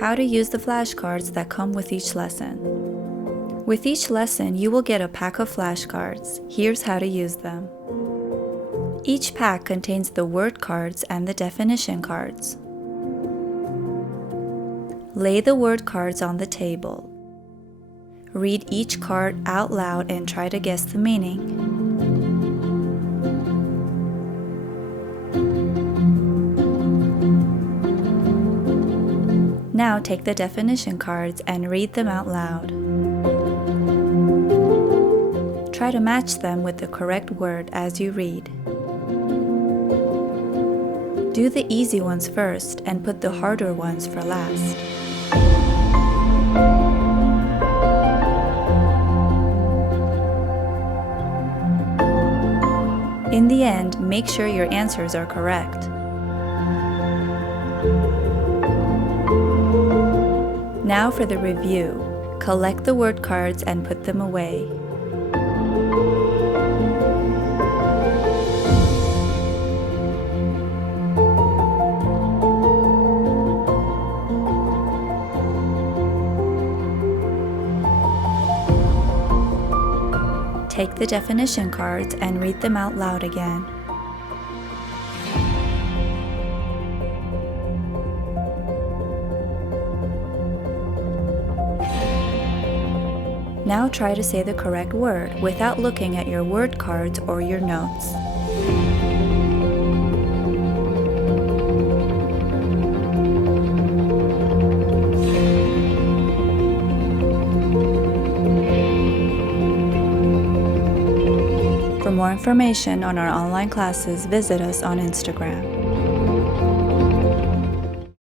How to use the flashcards that come with each lesson. With each lesson, you will get a pack of flashcards. Here's how to use them. Each pack contains the word cards and the definition cards. Lay the word cards on the table. Read each card out loud and try to guess the meaning. Now take the definition cards and read them out loud. Try to match them with the correct word as you read. Do the easy ones first and put the harder ones for last. In the end, make sure your answers are correct. Now for the review. Collect the word cards and put them away. Take the definition cards and read them out loud again. Now try to say the correct word without looking at your word cards or your notes. For more information on our online classes, visit us on Instagram.